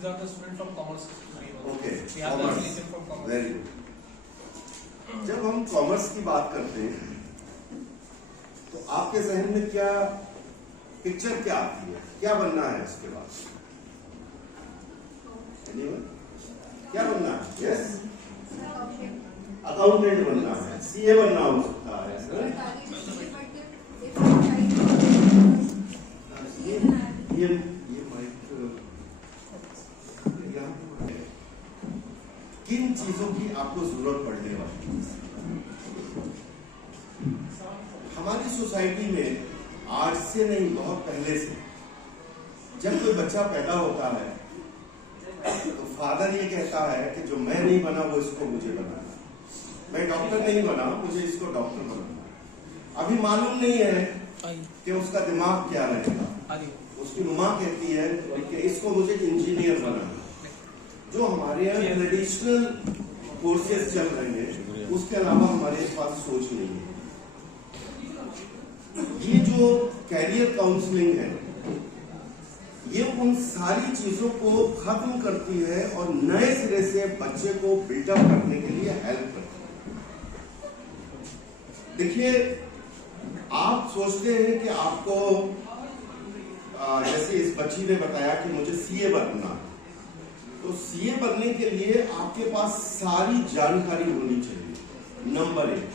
These are the students from commerce. Okay. We have the affiliation from commerce. Very good. जब हम commerce की बात करते हैं तो आपके जहन में क्या पिक्चर क्या आती है, क्या बनना है उसके बाद? क्या बनना है? यस, अकाउंटेंट बनना है, सीए बनना हो सकता है। ये माइक किन चीजों की आपको जरूरत पड़ने वाली है? हमारी सोसाइटी में आज से नहीं, बहुत पहले से जब कोई बच्चा पैदा होता है तो फादर ये कहता है कि जो मैं नहीं बना वो इसको मुझे बनाना, मैं डॉक्टर नहीं बना मुझे इसको डॉक्टर बनाना। अभी मालूम नहीं है कि उसका दिमाग क्या रहेगा, उसकी माँ कहती है कि इसको मुझे इंजीनियर बनाना। जो हमारे यहाँ ट्रेडिशनल कोर्सेज चल रहे हैं उसके अलावा हमारे पास सोच नहीं है। ये जो कैरियर काउंसलिंग है ये उन सारी चीजों को खत्म करती है और नए सिरे से बच्चे को बिल्डअप करने के लिए हेल्प करती है। देखिए, आप सोचते हैं कि आपको जैसे इस बच्ची ने बताया कि मुझे सीए बनना, तो सीए बनने के लिए आपके पास सारी जानकारी होनी चाहिए, नंबर 1।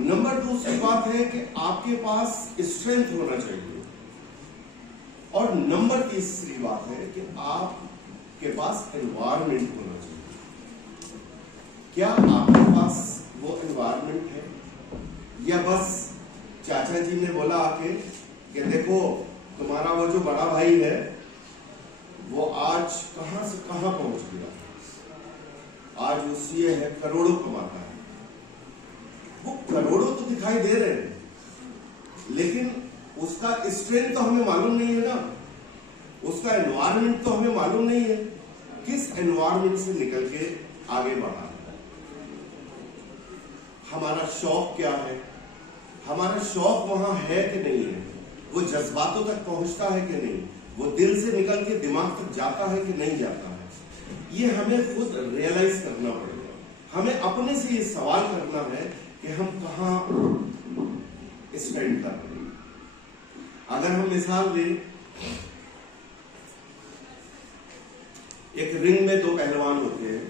नंबर 2 दूसरी बात है कि आपके पास स्ट्रेंथ होना चाहिए, और नंबर 3 बात है कि आपके पास एनवायरनमेंट होना चाहिए। क्या आपके पास वो एनवायरनमेंट है, या बस चाचा जी ने बोला आके कि देखो तुम्हारा वो जो बड़ा भाई है वो आज कहां से कहां पहुंच गया, आज वो सीए है, करोड़ों कमाता है। वो करोड़ों तो दिखाई दे रहे हैं लेकिन उसका स्ट्रेंथ तो हमें मालूम नहीं है ना, उसका एनवायरनमेंट तो हमें मालूम नहीं है, किस एनवायरनमेंट से निकल के आगे बढ़ा है। हमारा शौक क्या है, हमारा शौक वहां है कि नहीं है, वो जज्बातों तक पहुंचता है कि नहीं, वो दिल से निकल के दिमाग तक जाता है कि नहीं जाता है। ये हमें खुद रियलाइज करना पड़ेगा। हमें अपने से ये सवाल करना है कि हम कहां स्पेंड कर रहे हैं। अगर हम मिसाल दें, एक रिंग में 2 पहलवान होते हैं।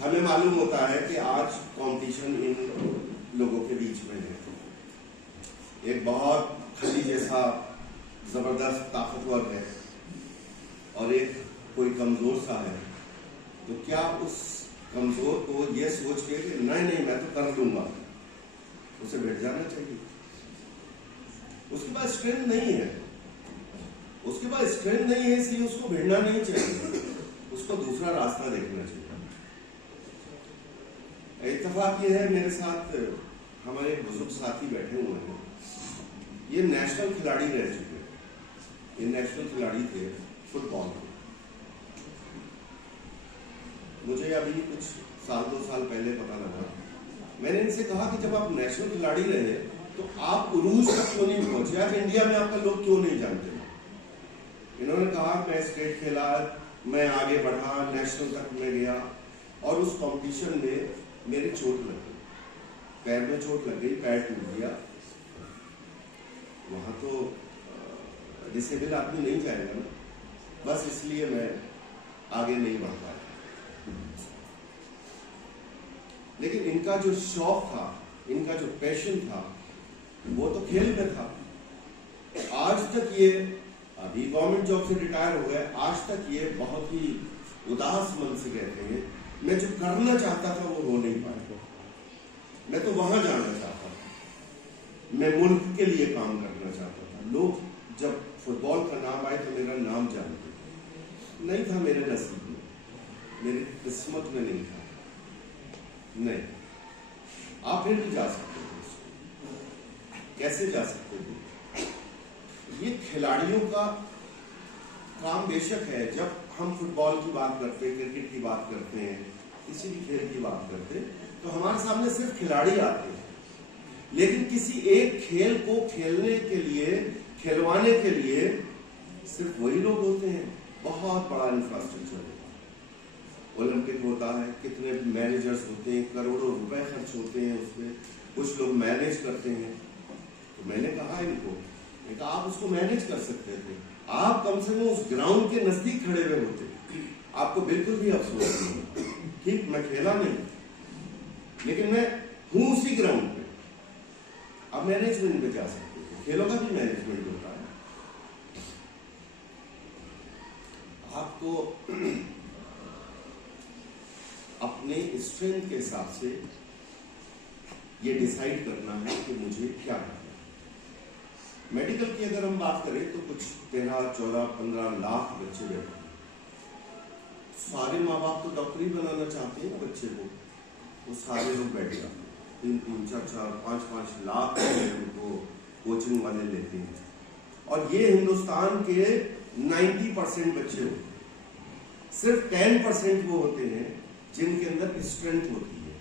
हमें मालूम होता है कि आज कंपटीशन इन लोगों के बीच में है। एक बहुत खली जैसा जबरदस्त ताकतवर है और एक कोई कमजोर सा है। तो क्या उस कमजोर को ये सोच के कि नहीं मैं तो कर लूंगा, उसे बैठ जाना चाहिए? उसके पास स्ट्रेंथ नहीं है, इसलिए उसको भिड़ना नहीं चाहिए, उसको दूसरा रास्ता देखना चाहिए। इत्तेफाक ये है, मेरे साथ हमारे बुजुर्ग साथी बैठे हुए हैं, ये नेशनल खिलाड़ी रह चुके हैं, ये नेशनल खिलाड़ी थे फुटबॉल के। मुझे अभी कुछ 2 साल पहले पता लगा, मैंने इनसे कहा कि जब आप नेशनल खिलाड़ी रहे तो आप उरूज तक क्यों नहीं पहुंचे, आज इंडिया में आपका लोग क्यों नहीं जानते? इन्होंने कहा मैं स्टेट खेला, मैं आगे बढ़ा, नेशनल तक मैं गया, और उस कंपटीशन में मेरी चोट लग गई, पैर में चोट लग गई, पैर टूट गया। वहां तो डिसेबल आदमी नहीं जाएगा ना, बस इसलिए मैं आगे नहीं बढ़ पाया। लेकिन इनका जो शौक था, इनका जो पैशन था, वो तो खेल में था। आज तक ये, अभी गवर्नमेंट जॉब से रिटायर हो गए, आज तक ये बहुत ही उदास मन से कहते हैं मैं जो करना चाहता था वो हो नहीं पाया। मैं तो वहां जाना चाहता था, मैं मुल्क के लिए काम करना चाहता था। लोग जब फुटबॉल का नाम आए तो मेरा नाम जानते, नहीं था मेरे नसीब में, मेरी किस्मत में नहीं था। नहीं, आप फिर भी जा सकते थे, कैसे जा सकते थे? ये खिलाड़ियों का काम बेशक है। जब हम फुटबॉल की बात करते हैं, क्रिकेट की बात करते हैं, किसी भी खेल की बात करते हैं, तो हमारे सामने सिर्फ खिलाड़ी आते हैं। लेकिन किसी एक खेल को खेलने के लिए, खिलवाने के लिए सिर्फ वही लोग होते हैं, बहुत बड़ा इंफ्रास्ट्रक्चर होता है, ओलंपिक होता है, कितने मैनेजर्स होते हैं, करोड़ों रुपए खर्च होते हैं उसमें, कुछ लोग मैनेज करते हैं। तो मैंने कहा इनको, आप उसको मैनेज कर सकते थे, आप कम से कम उस ग्राउंड के नजदीक खड़े हुए होते, आपको बिल्कुल भी अफसोस नहीं। ठीक, मैं खेला नहीं, लेकिन मैं हूं उसी ग्राउंड पे। आप मैनेजमेंट पे जा सकते थे, खेलों का भी मैनेजमेंट होता है। आपको अपने स्ट्रेंथ के हिसाब से ये डिसाइड करना है कि मुझे क्या करना है। मेडिकल की अगर हम बात करें तो कुछ 13, 14, 15 लाख बच्चे बैठे हैं। सारे माँ बाप तो डॉक्टर ही बनाना चाहते हैं ना बच्चे को, वो सारे लोग बैठे हैं, 3-3, 4-4, 5-5 लाख उनको कोचिंग वाले लेते हैं। और ये हिंदुस्तान के 90% बच्चे होते हैं, सिर्फ 10% वो होते हैं जिनके अंदर स्ट्रेंथ होती है,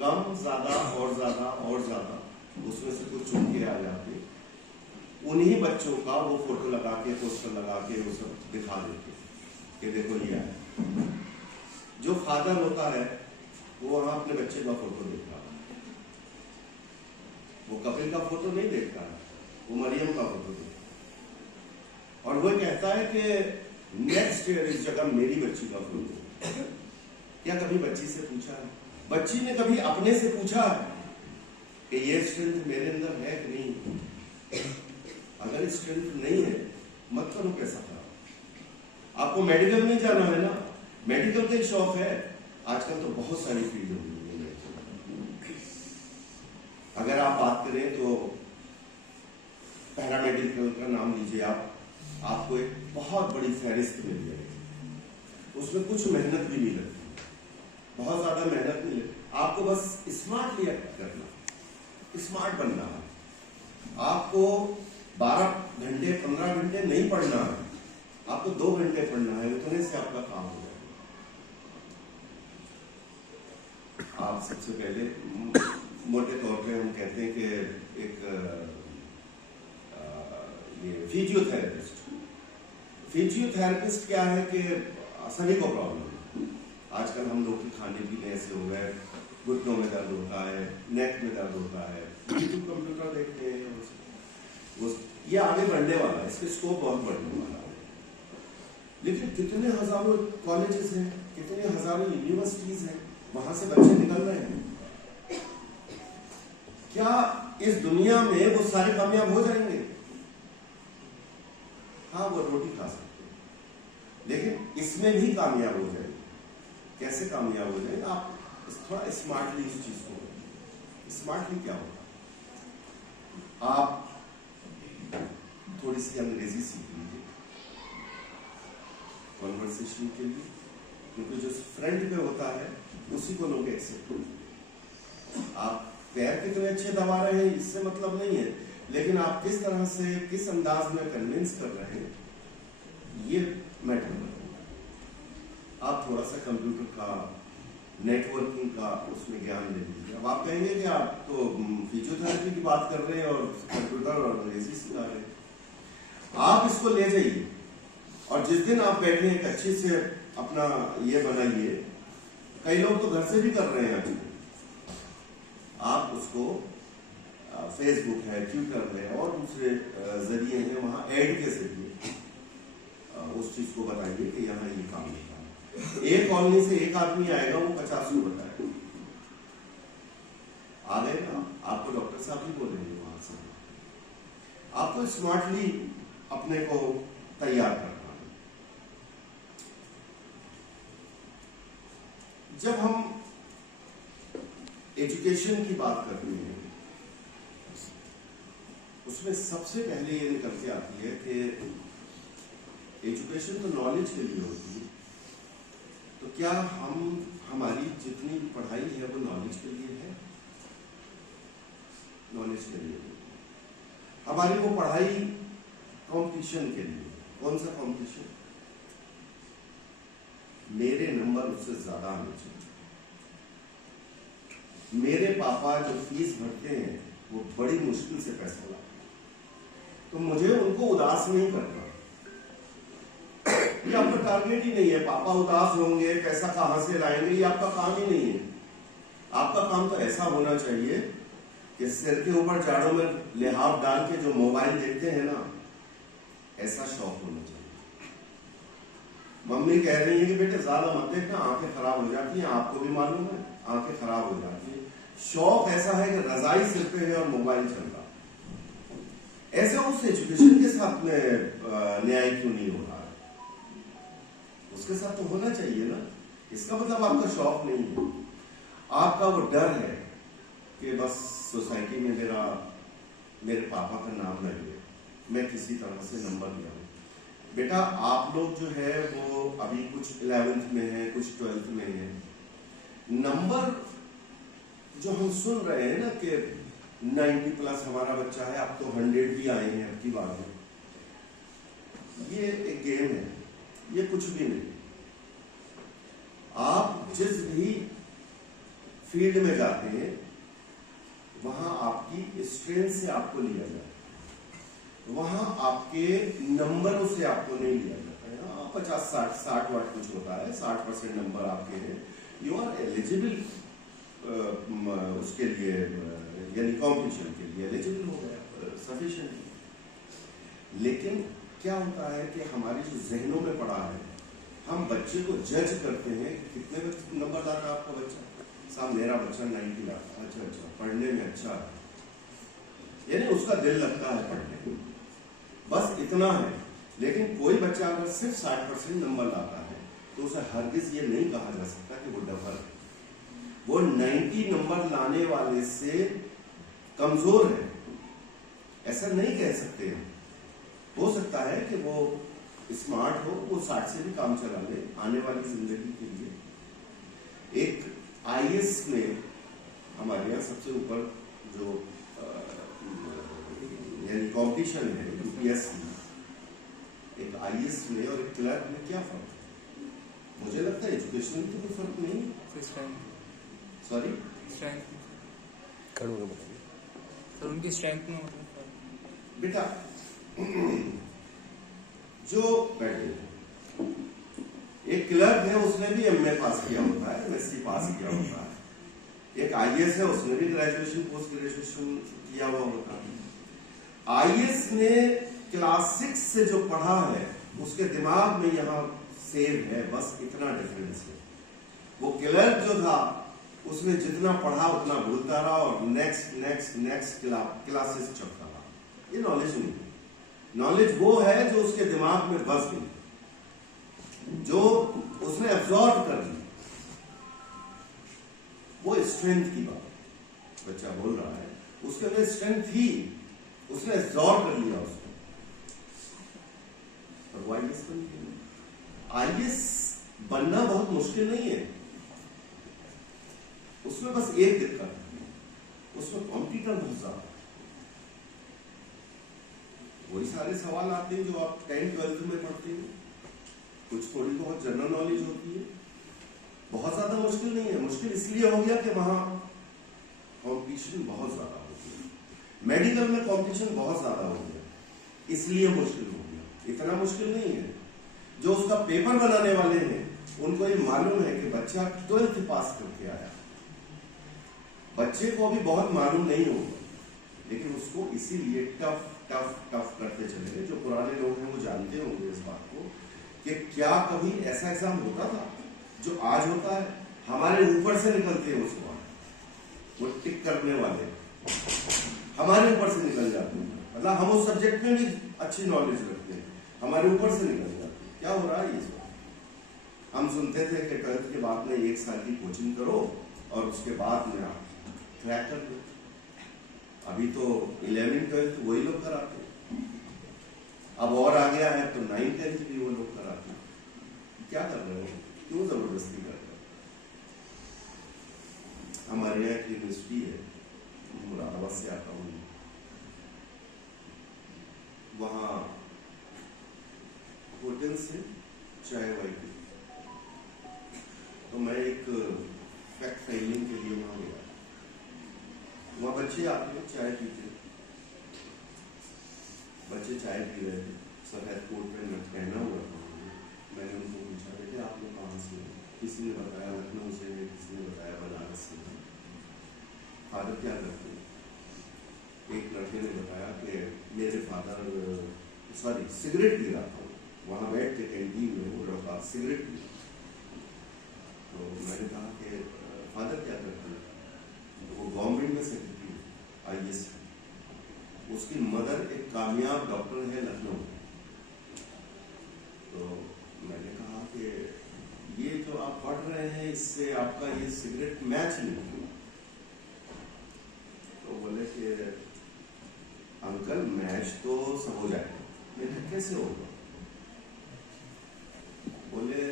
कम ज्यादा और ज्यादा और ज्यादा, उसमें से कुछ चुन के आ जाते। उन्हीं बच्चों का वो फोटो लगा के, पोस्टर लगा के वो सब दिखा देते कि देखो ये है। जो फादर होता है वो वहां अपने बच्चे का फोटो देखता है, वो कपिल का फोटो नहीं देखता है, वो मरियम का फोटो देखता है, और वो कहता है कि नेक्स्ट ईयर इस जगह मेरी बच्ची का फोटो। क्या कभी बच्ची से पूछा है? बच्ची ने कभी अपने से पूछा है कि ये स्ट्रेंथ मेरे अंदर है कि नहीं? अगर स्ट्रेंथ नहीं है मत करो पैसा खराब। आपको मेडिकल में जाना है ना, मेडिकल का शौक है, आजकल तो बहुत सारी फील्ड हो गई है। अगर आप बात करें तो पैरामेडिकल का नाम लीजिए आप, आपको एक बहुत बड़ी फहरिस्त मिल जाएगी, उसमें कुछ मेहनत भी नहीं लगती, बहुत ज्यादा मेहनत नहीं लगती, आपको बस स्मार्टली एक्ट करना, स्मार्ट बनना है। आपको 12 घंटे 15 घंटे नहीं पढ़ना है, आपको 2 घंटे पढ़ना है, उतने से आपका काम हो जाएगा। आप सबसे पहले मोटे तौर पे हम कहते हैं कि एक ये फिजियोथेरेपिस्ट क्या है कि सभी को प्रॉब्लम है। आजकल हम लोग के खाने पीने ऐसे हो गए, घुटनों में दर्द होता है, नेक में दर्द होता है, कंप्यूटर देखते हैं, ये आगे बढ़ने वाला है, इसके स्कोप बहुत बढ़ने वाला है। लेकिन कितने हजारों कॉलेजेस हैं, कितने हजारों यूनिवर्सिटीज हैं, वहां से बच्चे निकल रहे हैं। क्या इस दुनिया में वो सारे कामयाब हो जाएंगे? हाँ, वो रोटी खा सकते हैं, लेकिन इसमें भी कामयाब हो जाएंगे। कैसे कामयाब हो जाएंगे? आप थोड़ा स्मार्टली इस चीज को, स्मार्टली क्या होगा, आप थोड़ी सी अंग्रेजी सीख लीजिए कॉन्वर्सेशन के लिए, क्योंकि जो फ्रंट पे होता है उसी को लोग एक्सेप्ट करते हैं। आप पैर कितने अच्छे दबा रहे हैं इससे मतलब नहीं है, लेकिन आप किस तरह से, किस अंदाज में कन्विंस कर रहे हैं, ये मैटर करता है। आप थोड़ा सा कंप्यूटर का, नेटवर्किंग का उसमें ज्ञान ले लीजिए। अब आप कहेंगे कि आप तो फिजियोथेरेपी की बात कर रहे हैं और कंप्यूटर और अंग्रेजी सिखा रहे हैं। आप इसको ले जाइए और जिस दिन आप बैठे एक अच्छे से अपना ये बनाइए, कई लोग तो घर से भी कर रहे हैं आजकल, आप उसको फेसबुक है, ट्विटर है और दूसरे जरिए हैं, वहां ऐड के जरिए उस चीज को बताइए कि यहाँ ये काम होता है। एक कॉलोनी से एक आदमी आएगा, वो 50 को बताएगा, आ गए ना, आपको डॉक्टर साहब ही बोलेंगे वहां से। आपको स्मार्टली अपने को तैयार करना है। जब हम एजुकेशन की बात करते हैं, उसमें सबसे पहले ये निकल के आती है कि एजुकेशन तो नॉलेज के लिए होती है, तो क्या हमारी जितनी पढ़ाई है वो नॉलेज के लिए है? नॉलेज के लिए हमारी वो पढ़ाई कंपटीशन के लिए। कौन सा कंपटीशन? मेरे नंबर उससे ज्यादा आने चाहिए। मेरे पापा जो फीस भरते हैं वो बड़ी मुश्किल से पैसा लाते हैं, तो मुझे उनको उदास नहीं करना, टारगेट ही नहीं है। पापा उदास होंगे, पैसा कहां से लाएंगे, ये आपका काम ही नहीं है। आपका काम तो ऐसा होना चाहिए कि सिर के ऊपर जाड़ों में लिहाफ डाल के जो मोबाइल देखते हैं ना, ऐसा शौक होना चाहिए। मम्मी कह रही है कि बेटे ज्यादा मत देखना, आंखें खराब हो जाती हैं, आपको भी मालूम है, आंखें खराब हो जाती है। शौक ऐसा है कि रजाई सिर पे है और मोबाइल चल रहा। ऐसे उस एजुकेशन के साथ में न्याय क्यों नहीं हो रहा है? उसके साथ तो होना चाहिए ना। इसका मतलब आपका शौक नहीं है, आपका वो डर है कि बस सोसाइटी में मेरे पापा का नाम लगे, मैं किसी तरह से नंबर लिया हूं। बेटा आप लोग जो है वो अभी कुछ 11th में है, कुछ 12th में है। नंबर जो हम सुन रहे हैं ना कि 90+ हमारा बच्चा है, अब तो 100 भी आए हैं अब की बार में, ये एक गेम है, ये कुछ भी नहीं। आप जिस भी फील्ड में जाते हैं वहां आपकी स्ट्रेंथ से आपको लिया जाए, वहां आपके नंबरों से आपको नहीं लिया जाता है। 50-60 वाट कुछ होता है, 60% नंबर आपके हैं, यू आर एलिजिबल उसके लिए, यानी कॉम्पिटिशन के लिए एलिजिबल हो गया, सफिशिएंट। लेकिन क्या होता है कि हमारे जो जहनों में पड़ा है, हम बच्चे को जज करते हैं कि कितने नंबर लाता है आपका बच्चा, साहब मेरा बच्चा 90 लाता है, अच्छा पढ़ने में अच्छा है, यानी उसका दिल लगता है पढ़ने में, बस इतना है। लेकिन कोई बच्चा अगर सिर्फ 60% नंबर लाता है तो उसे हरगिज ये नहीं कहा जा सकता कि वो डफर है, वो 90 नंबर लाने वाले से कमजोर है, ऐसा नहीं कह सकते हैं। हो सकता है कि वो स्मार्ट हो, वो 60 से भी काम चला ले आने वाली जिंदगी के लिए। एक IAS में हमारे यहाँ सबसे ऊपर जो यानी कॉम्पिटिशन है UPSC, एक IAS में और एक क्लर्क में क्या फर्क है? मुझे लगता है एजुकेशन में तो कोई फर्क नहीं। सॉरी, सर उनकी स्ट्रेंथ में बेटा जो बैठे एक क्लर्क है उसने भी MA पास किया होता है, MSc पास किया होता है। एक IAS है उसने भी ग्रेजुएशन पोस्ट ग्रेजुएशन किया हुआ होता है। IAS ने क्लास 6 से जो पढ़ा है उसके दिमाग में यहाँ सेव है, बस इतना डिफरेंस है। वो क्लर्क जो था उसने जितना पढ़ा उतना भूलता रहा और नेक्स्ट क्लासेस चढ़ता रहा। ये नॉलेज नहीं, नॉलेज वो है जो उसके दिमाग में बस गई, जो उसने एब्जॉर्ब कर ली, वो स्ट्रेंथ की बात बच्चा बोल रहा है, उसके अंदर स्ट्रेंथ थी, उसने एब्जॉर्ब कर लिया उसको, और वो IAS बन गया। IAS बनना बहुत मुश्किल नहीं है, उसमें बस एक दिक्कत है, उसमें कॉम्पिटिटर बहुत ज्यादा। वही सारे सवाल आते हैं जो आप 10th-12th में पढ़ते हैं, कुछ थोड़ी बहुत जनरल नॉलेज होती है, बहुत ज्यादा मुश्किल नहीं है। मुश्किल इसलिए हो गया कि वहां कंपटीशन बहुत ज्यादा हो गया, मेडिकल में कंपटीशन बहुत ज्यादा हो गया, इसलिए मुश्किल हो गया। इतना मुश्किल नहीं है। जो उसका पेपर बनाने वाले हैं उनको ये मालूम है कि बच्चा 12th पास करके आया, बच्चे को भी बहुत मालूम नहीं होगा, लेकिन उसको इसीलिए टफ करते चले गए। जो पुराने लोग हैं वो जानते होंगे इस बात को कि क्या कभी ऐसा एग्जाम होता था जो आज होता है। हमारे ऊपर से निकलते हैं उस बात, वो टिक करने वाले हमारे ऊपर से निकल जाते हैं, मतलब हम उस सब्जेक्ट में भी अच्छी नॉलेज रखते हैं, हमारे ऊपर से निकल जाते हैं। क्या हो रहा है इस बात? हम सुनते थे कि 12th के बाद में 1 साल की कोचिंग करो और उसके बाद में आप क्रैक कर दो। अभी तो 11th-12th वही लोग कराते हैं, अब और आ गया है तो 9th-10th भी वो लोग कराते हैं। क्या कर रहे हो? क्यों जबरदस्ती कर रहे हो? हमारे यहाँ एक यूनिवर्सिटी है, मुरादाबाद से आता हूँ, वहाँ होटल से चाय वाय की, तो मैं एक फैक्ट फाइलिंग के लिए वहाँ गया। वहाँ बच्चे आते हैं चाय पीते, बच्चे चाय पी रहे थे, सफेद कोट पहना हुआ था। मैंने उनको कहाँ से, किसी ने बताया लखनऊ से, किसी ने बताया बनारस से। फादर क्या करते हैं? एक लड़के ने बताया कि मेरे फादर सिगरेट पी रहा था, वहाँ बैठ के कैंटीन में वो लड़का सिगरेट पी रहा। तो मैंने कहा कि फादर क्या करते हैं? तो वो गवर्नमेंट में सेक्रेटरी IAS है, उसकी मदर एक कामयाब डॉक्टर है लखनऊ। तो मैंने कहा कि ये जो आप पढ़ रहे हैं इससे आपका ये सिगरेट मैच नहीं। तो बोले कि अंकल मैच तो सब हो जाएगा। मैंने कैसे होगा? बोले,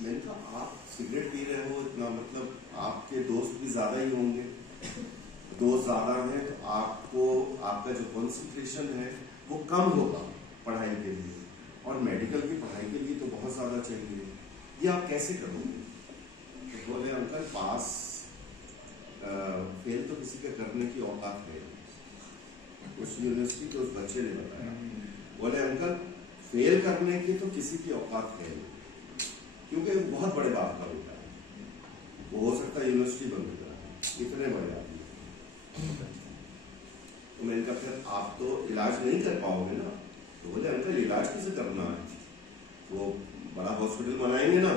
मैंने कहा आप सिगरेट पी रहे हो इतना, मतलब आपके दोस्त भी ज्यादा ही होंगे, दोस्त ज्यादा हैं तो आपको आपका जो कॉन्सेंट्रेशन है वो कम होगा पढ़ाई के लिए, और मेडिकल की पढ़ाई के लिए तो बहुत ज्यादा चाहिए, ये आप कैसे करोगे? तो बोले अंकल पास फेल तो किसी के करने की औकात है। उस यूनिवर्सिटी के उस बच्चे ने बताया, बोले अंकल फेल करने की तो किसी की औकात है, क्योंकि बहुत बड़े बाप का बेटा है, वो हो सकता है यूनिवर्सिटी बंद कर रहा, इतने बड़े आदमी। तो मैंने कहा फिर आप तो इलाज नहीं कर पाओगे ना? तो बोले अंकल इलाज किसे करना है, वो बड़ा हॉस्पिटल बनाएंगे ना,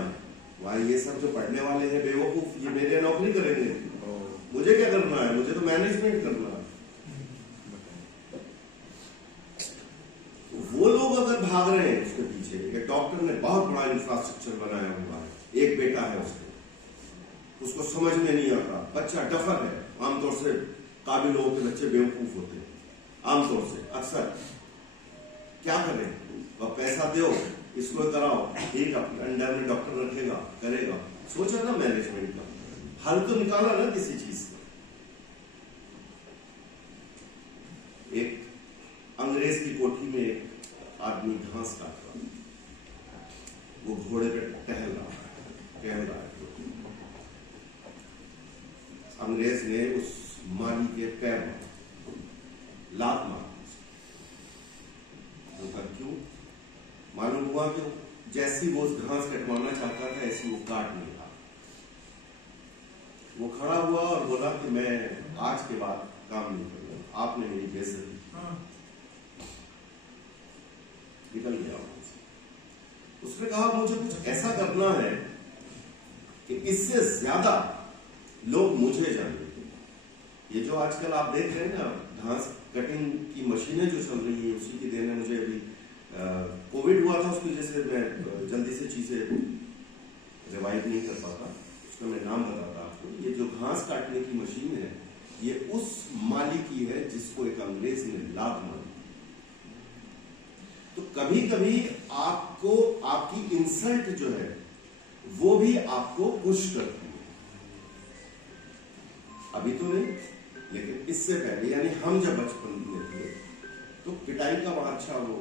वहाँ ये सब जो पढ़ने वाले हैं बेवकूफ, ये मेरे नौकरी करेंगे, मुझे क्या करना है? मुझे तो मैनेजमेंट करना है। वो लोग अगर भाग रहे हैं उसके पीछे, एक डॉक्टर ने बहुत बड़ा इंफ्रास्ट्रक्चर बनाया हुआ है, एक बेटा है उसको समझ में नहीं आता, बच्चा डफर है, आमतौर से काबिल लोगों के बच्चे बेवकूफ होते हैं आमतौर से, अक्सर। क्या करें? वह पैसा दो, इसको कराओ, ठीक अपने अंडर में डॉक्टर रखेगा, करेगा। सोचा ना मैनेजमेंट का हल तो निकाला ना किसी चीज का। एक अंग्रेज की कोठी में एक आदमी घास काट रहा, वो घोड़े पे टहल रहा है। अंग्रेज ने उस माली के पैर में लात मार, क्यों? मालूम हुआ कि जैसी वो घास कटवाना चाहता था ऐसी वो काट नहीं रहा। वो खड़ा हुआ और बोला कि मैं आज के बाद काम नहीं करूंगा, आपने मेरी बेइज्जती। निकल गया। उसने कहा मुझे कुछ ऐसा करना है कि इससे ज्यादा लोग मुझे जाने। ये जो आजकल आप देख रहे हैं ना, घास कटिंग की मशीनें जो चल रही है, उसी की देन है। मुझे अभी कोविड हुआ था, उसकी वजह से मैं जल्दी से चीजें रिवाइव नहीं कर पाता, उसका मैं नाम बताता आपको। ये जो घास काटने की मशीन है, ये उस माली की है जिसको एक अंग्रेज ने लात मारी। तो कभी कभी आपको आपकी इंसल्ट जो है वो भी आपको पुश करती है। अभी तो नहीं, लेकिन इससे पहले, यानी हम जब बचपन में थे तो पिटाई का बड़ा अच्छा वो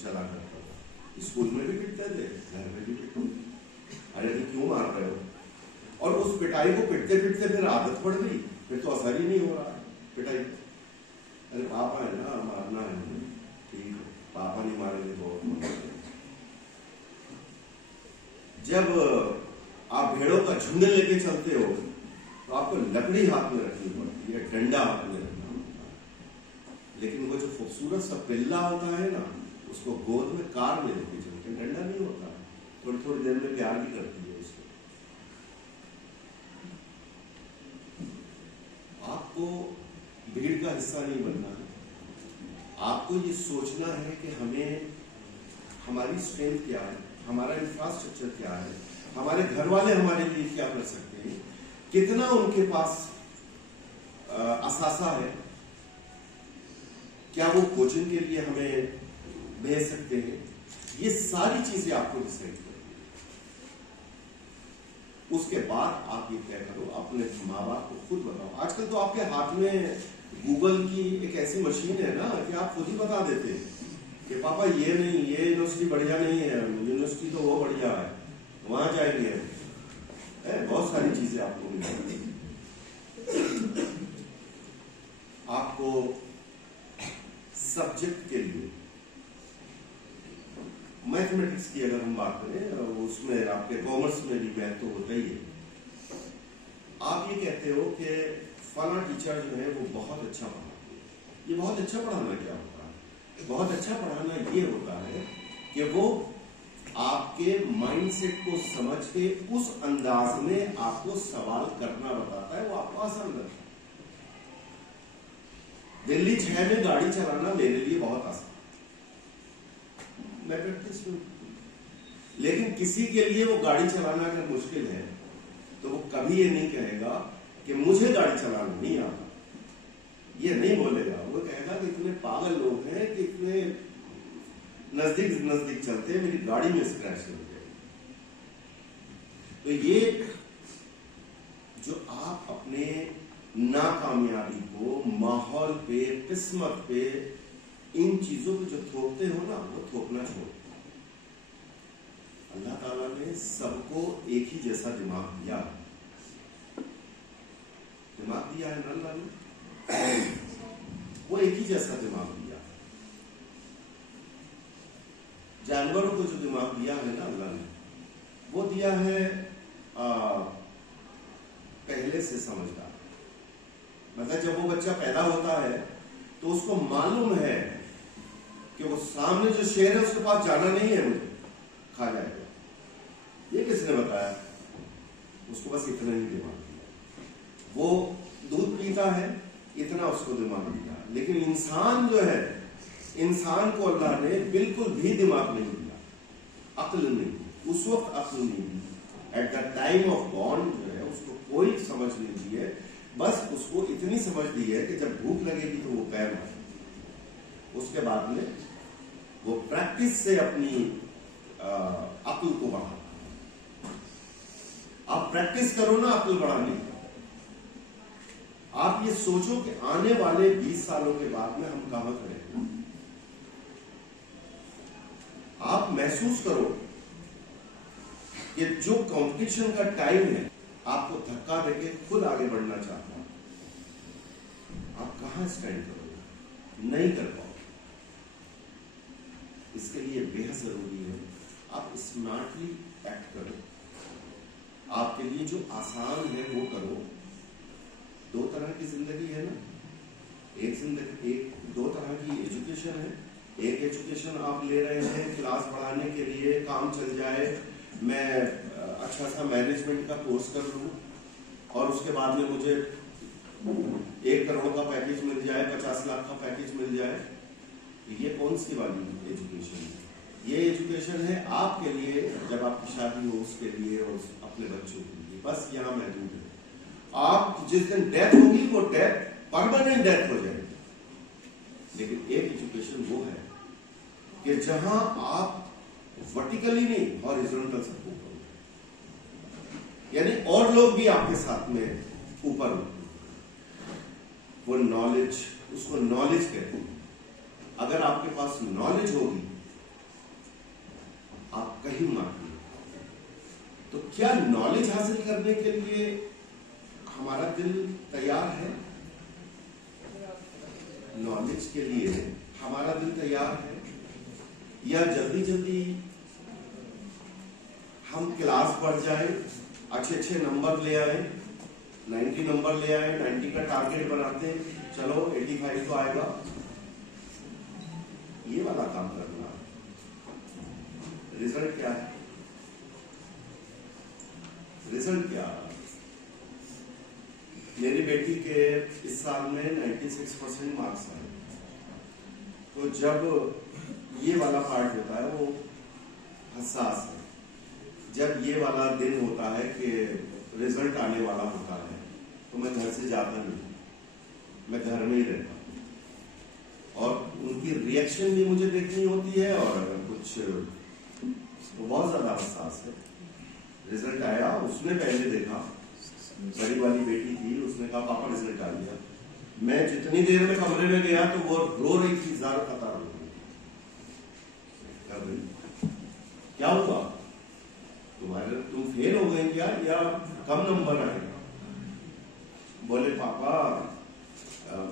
चला करता था। स्कूल में भी पिटते थे, घर में भी पिटते थे। अरे तुम क्यों मार रहे हो? और उस पिटाई को पिटते पिटते फिर आदत पड़ गई, फिर तो असर ही नहीं हो रहा है पिटाई। अरे पापा है ना, मारना है, ठीक है, पापा नहीं मारेंगे तो। जब आप भेड़ों का झुंड लेके चलते हो तो आपको लकड़ी हाथ में रखनी पड़ती है, डंडा हाथ में रखना होता है। लेकिन वो जो खूबसूरत सा पिल्ला होता है ना, उसको गोद में कार में लेके चलते, डंडा नहीं होता, थोड़ी थोड़ी देर में प्यार भी करती है उसको। आपको भीड़ का हिस्सा नहीं बनना है। आपको ये सोचना है कि हमें, हमारी स्ट्रेंथ क्या है, हमारा इंफ्रास्ट्रक्चर क्या है, हमारे घर वाले हमारे लिए क्या कर सकते हैं, कितना उनके पास असासा है, क्या वो कोचिंग के लिए हमें भेज सकते हैं। ये सारी चीजें आपको डिसाइड करनी है। उसके बाद आप ये तय करो, अपने माँ बाप को खुद बताओ। आजकल तो आपके हाथ में गूगल की एक ऐसी मशीन है ना कि आप खुद ही बता देते हैं कि पापा ये नहीं, ये यूनिवर्सिटी बढ़िया नहीं है, यूनिवर्सिटी तो वो बढ़िया है, वहां जाएंगे। बहुत सारी चीजें आपको मिलेंगी। आपको सब्जेक्ट के लिए मैथमेटिक्स की अगर हम बात करें, उसमें आपके कॉमर्स में भी मैथ तो होता ही है। आप ये कहते हो कि फला टीचर जो है वो बहुत अच्छा पढ़ाती है। ये बहुत अच्छा पढ़ाना क्या होता है? बहुत अच्छा पढ़ाना ये होता है कि वो आपके माइंडसेट को समझ के उस अंदाज में आपको सवाल करना बताता है, वो आपको आसान लगता है। दिल्ली 6 में गाड़ी चलाना मेरे लिए बहुत आसान, मैं प्रैक्टिस में, लेकिन किसी के लिए वो गाड़ी चलाना अगर मुश्किल है तो वो कभी ये नहीं कहेगा कि मुझे गाड़ी चलाना नहीं आता, ये नहीं बोलेगा। वो कहेगा कि इतने पागल लोग हैं कि इतने नजदीक नजदीक चलते हैं, मेरी गाड़ी में स्क्रैच लग गए। तो ये जो आप अपने नाकामयाबी को माहौल पे, किस्मत पे, इन चीजों पे जो थोपते हो ना, वो थोपना छोड़। अल्लाह ताला ने सबको एक ही जैसा दिमाग दिया है ना अल्लाह ने, वो एक ही जैसा दिमाग दिया। जानवरों को जो दिमाग दिया है ना अल्लाह ने, वो दिया है पहले से समझदार। मतलब जब वो बच्चा पैदा होता है तो उसको मालूम है कि वो सामने जो शेर है उसके पास जाना नहीं है, मुझे खा जाएगा। ये किसने बताया? उसको बस इतना ही दिमाग दिया। वो दूध पीता है, इतना उसको दिमाग दिया। लेकिन इंसान जो है, इंसान को अल्लाह ने बिल्कुल भी दिमाग नहीं दिया, अक्ल नहीं, उस वक्त अक्ल नहीं दी। At the time of born जो है उसको कोई समझ नहीं दी है, बस उसको इतनी समझ दी है कि जब भूख लगेगी तो वो पैर मारे। उसके बाद में वो प्रैक्टिस से अपनी अक्ल को बढ़ा। आप प्रैक्टिस करो ना अक्ल बढ़ाने की। आप ये सोचो कि आने वाले 20 सालों के बाद में हम कहां खड़े। आप महसूस करो कि जो कंपटीशन का टाइम है आपको धक्का देके खुद आगे बढ़ना चाहता है, आप कहां स्टैंड करोगे? नहीं कर पाओगे। इसके लिए बेहद जरूरी है आप स्मार्टली एक्ट करो। आपके लिए जो आसान है वो करो। 2 तरह की जिंदगी है ना, दो तरह की एजुकेशन है। एक एजुकेशन आप ले रहे हैं क्लास बढ़ाने के लिए, काम चल जाए, मैं अच्छा सा मैनेजमेंट का कोर्स कर लूं और उसके बाद में मुझे 1 करोड़ का पैकेज मिल जाए, 50 लाख का पैकेज मिल जाए। ये कौन सी वाली एजुकेशन है? ये एजुकेशन है आपके लिए जब आपकी शादी हो, उसके लिए और अपने बच्चों के लिए, बस यहाँ महदूद है। आप जिस दिन डेथ होगी वो डेथ परमानेंट डेथ हो जाएगी। लेकिन एक एजुकेशन वो है कि जहां आप वर्टिकली नहीं, हॉरिजॉन्टल सपोर्ट करो, यानी और लोग भी आपके साथ में ऊपर हो। वो नॉलेज, उसको नॉलेज कहते हैं। अगर आपके पास नॉलेज होगी आप कहीं मार्ग नहीं। तो क्या नॉलेज हासिल करने के लिए हमारा दिल तैयार है? नॉलेज के लिए हमारा दिल तैयार है? या जल्दी जल्दी हम क्लास बढ़ जाए, अच्छे नंबर ले आए, 90 नंबर ले आए, 90 का टारगेट बनाते हैं, चलो 85 तो आएगा, ये वाला काम करना। रिजल्ट क्या है? रिजल्ट क्या? मेरी बेटी के इस साल में 96% मार्क्स आए। तो जब ये वाला पार्ट होता है वो हसास है। जब ये वाला दिन होता है कि रिजल्ट आने वाला होता है तो मैं घर से जाता नहीं, मैं घर में ही रहता हूँ। और उनकी रिएक्शन भी मुझे देखनी होती है और कुछ तो बहुत ज्यादा हसास है। रिजल्ट आया, उसने पहले देखा, बड़ी वाली बेटी थी, उसने कहा पापा रिजल्ट आ गया। मैं जितनी देर में कमरे में गया तो वो रो रही थी, ज़ार कतार रो रही। क्या हुआ? तुम फेल हो गए क्या या कम नंबर आएगा? बोले पापा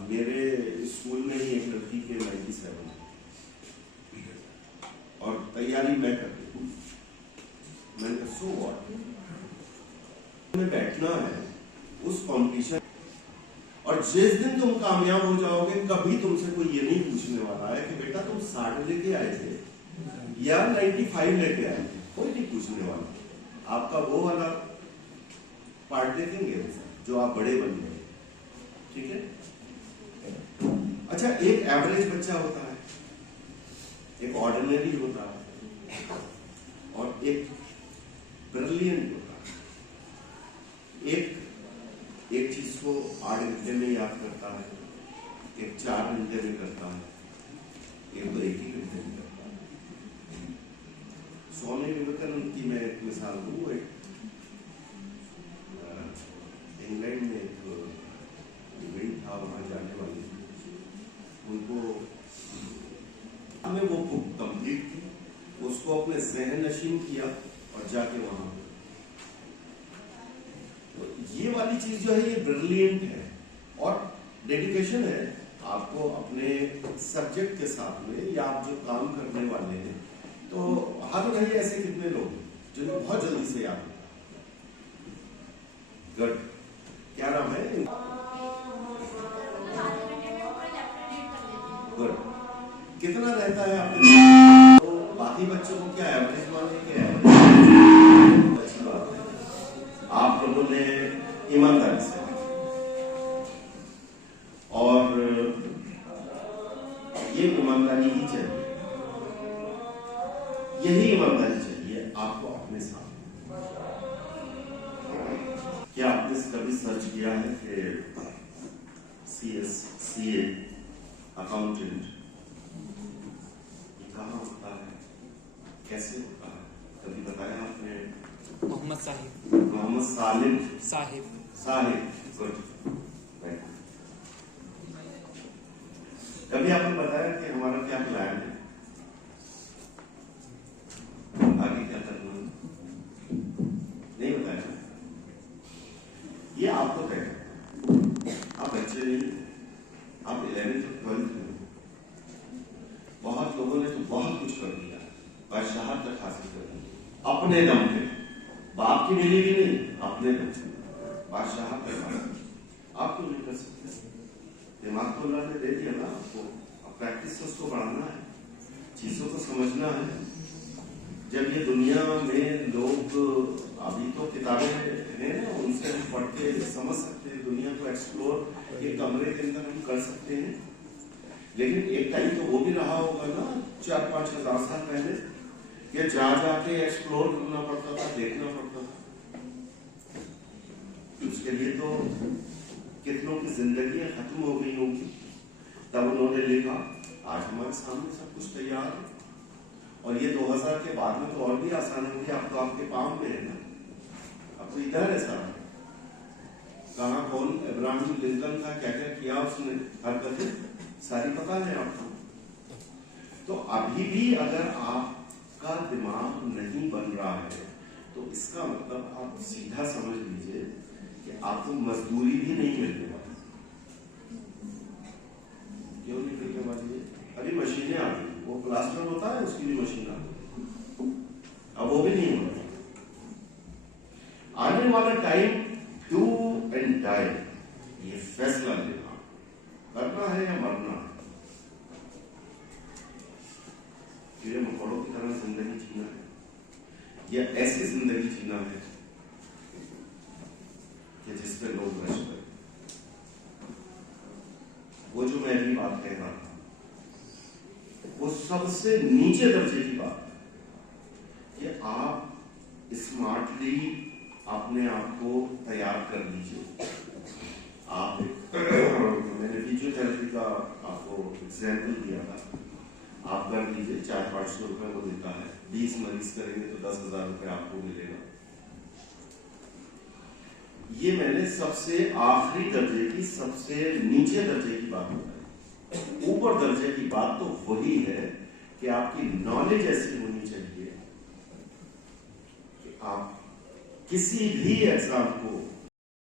मेरे स्कूल में ही एक लड़की के 97 और तैयार तैयारी मैं कर ली। मैंने कहा सो व्हाट, में बैठना है उस कंपटीशन, और जिस दिन तुम कामयाब हो जाओगे कभी तुमसे कोई ये नहीं पूछने वाला है कि बेटा तुम 60 लेके आए थे या 95 लेके आए थे, कोई नहीं पूछने वाला। आपका वो वाला पार्ट देखेंगे जो आप बड़े बन गए, ठीक है। अच्छा, एक एवरेज बच्चा होता है, एक ऑर्डिनरी होता है, और एक ब्रिलियंट होता है। एक चीज को 8 घंटे में याद करता है, एक 4 घंटे में करता है, एक तो 1 ही घंटे में करता है। स्वामी विवेकानंद की मैं एक मिसाल दूं। एक इंग्लैंड में एक इवेंट था, वहां जाने वाले उनको वो बुक कंप्लीट की, उसको अपने ज़हन नशीन किया और जाके वहां, तो ये वाली चीज जो है ये ब्रिलियंट है और डेडिकेशन है आपको अपने सब्जेक्ट के साथ में, या आप जो काम करने वाले हैं। तो हाथ उठाइए ऐसे कितने लोग जिनको बहुत जल्दी से याद होता। गुड, क्या नाम है? गुड, कितना रहता है आपके? तो बाकी बच्चों को क्या एवरेज माने के एवरेज? अच्छी बात है, आप लोगों ने ईमानदारी से, और ये ईमानदारी ही चाहिए, यही ईमानदारी चाहिए आपको अपने साथ। क्या आपने कभी सर्च किया है कि CA अकाउंटेंट कहाँ होता है, कैसे होता है? कभी बताया आपने? मोहम्मद साहिब। मोहम्मद सालिम साहिब। गुड। कभी आपने बताया कि हमारा क्या प्लान है, आगे क्या करना है? नहीं बताया। ये आपको तय है, आप बच्चे नहीं, आप 11th और 12th में। बहुत लोगों ने तो बहुत कुछ कर दिया, बादशाहत तक हासिल कर दी अपने दम पे, बाप की मिली भी नहीं, अपने दम पे बादशाहत तक हासिल। आप क्यों नहीं कर सकते? दिमाग तो अल्लाह ने दे दिया ना आपको, अब प्रैक्टिस से उसको बढ़ाना है, चीजों को समझना है। जब ये दुनिया में लोग, अभी तो किताबें हैं ना, उनसे हम पढ़ के समझ सकते हैं, दुनिया को एक्सप्लोर एक कमरे के अंदर हम कर सकते हैं। लेकिन एक टाइम तो वो भी रहा होगा ना 4-5 हजार साल पहले, कि जा जाके एक्सप्लोर करना पड़ता था, देखना पड़ता था। उसके लिए तो कितनों की जिंदगियां खत्म हो गई होंगी, तब उन्होंने लिखा। आज हमारे सामने सब कुछ तैयार है, और ये 2000 के बाद में तो और भी आसान होंगे। अब तो आपके पाँव में है ना, अब तो इधर है सारा। कहाँ कौन इब्राहिम लिंकन था, क्या क्या किया उसने, हरकतें सारी पता है आपको। तो अभी भी अगर आपका दिमाग नहीं बन रहा है, तो इसका मतलब आप सीधा समझ लीजिए कि आपको मजदूरी भी नहीं मिलने वाली। क्यों नहीं मिलने वाली है? अभी मशीनें आ गई, वो प्लास्टर होता है उसकी भी मशीन आ गई, अब वो भी नहीं होता। आने वाला टाइम डू एंड डाई, ये फैसला लेना, करना है या मरना है। कीड़े मकोड़ों की तरह जिंदगी जीना है, या ऐसी जिंदगी जीना है कि जिस पे लोग रश करें। वो जो मैं अभी बात कह रहा था, वो सबसे नीचे दर्जे की बात है कि आप स्मार्टली अपने आप को तैयार कर लीजिए। आप मैंने फिजियोथेरेपी का आपको एग्जाम्पल दिया था, आप कर लीजिए, 400-500 रुपए वो देता है, 20 मरीज करेंगे तो 10,000 रुपए आपको मिलेगा। ये मैंने सबसे आखिरी दर्जे की, सबसे नीचे दर्जे की बात बताई। ऊपर दर्जे की बात तो वही है कि आपकी नॉलेज ऐसी होनी चाहिए कि आप किसी भी एग्जाम को